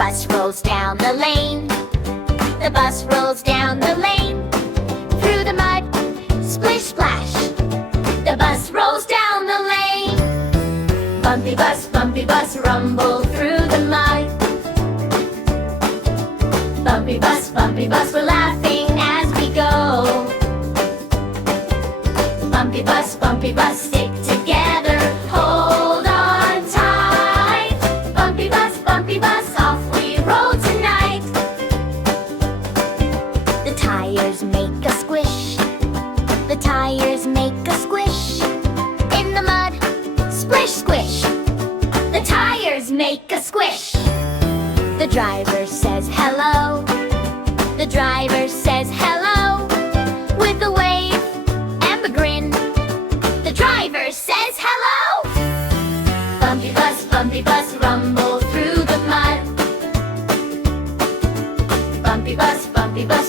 bus rolls down the lane. The bus rolls down the lane. Through the mud, splish splash. The bus rolls down the lane. Bumpy bus, rumble through the mud. Bumpy bus, we're laughing as we go. Bumpy bus, stick together, hold on tight. Bumpy bus, off we roll tonight. The tires make a squish. The tires make a squish. In the mud, splish squish. The tires make a squish. The driver says hello. The driver says hello. With a wave and a grin. The driver says hello. Bumpy bus, rumble through the mud. Bumpy bus,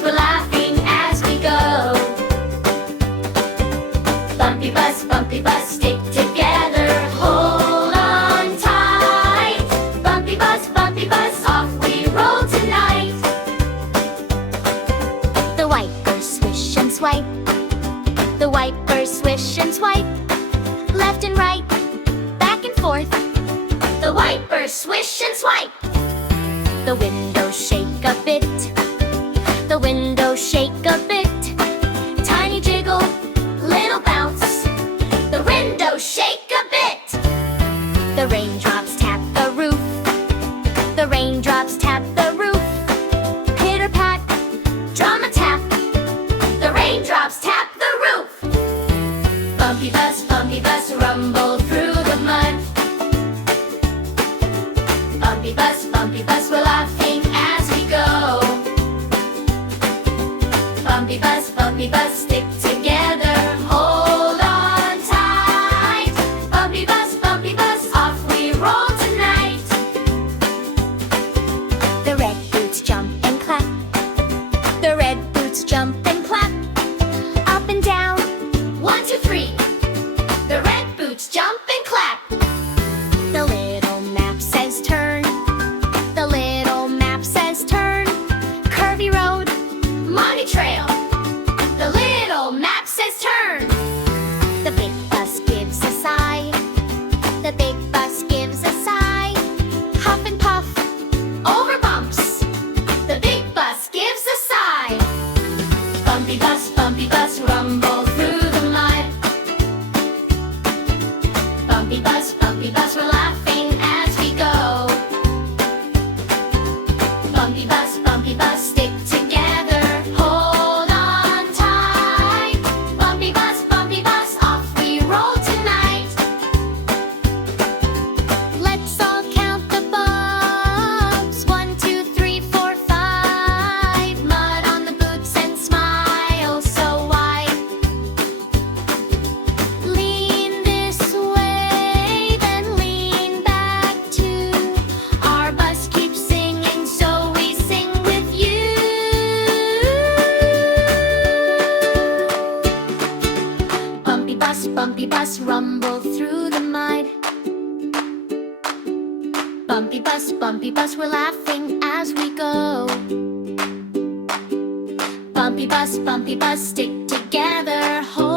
we're laughing as we go. Bumpy bus, stick together, hold on tight. Bumpy bus, off we roll tonight. The wipers swish and swipe. The wipers swish and swipe. Left and right, back and forth. The wipers swish and swipe. The windows shake a bit. The windows shake a bit. Tiny jiggle, little bounce. The windows shake a bit. The raindrops tap the roof. The raindrops tap the roof. Pitter pat, drum a tap. The raindrops tap the roof. Bumpy bus, rumble through the mud. Bumpy bus, we're laughing as we go. Bumpy bus, stick together, hold on tight. Bumpy bus, off we roll tonight. The red boots jump and clap. The red boots jump and clap. Up and down, 1, 2, 3. The red boots jump and clap. The little map says turn. The little map says turn. Curvy road, muddy trail. The little map says turn. The big bus gives a sigh. The big bus gives a sigh. Huff and puff, over bumps. The big bus gives a sigh. Bumpy bus, rumble through the mud. Bumpy bus, we're laughing as we go. Bumpy bus, stick together, hold on tight. Bumpy bus, off we roll tonight. Let's all count the bumps. 1, 2, 3, 4, 5. Mud on the boots and smile so wide. Lean this way, then lean back too. Our bus keeps singing, so we sing with you. Bumpy bus, rumble through the mud. Bumpy bus, we're laughing as we go. Bumpy bus, stick together, hold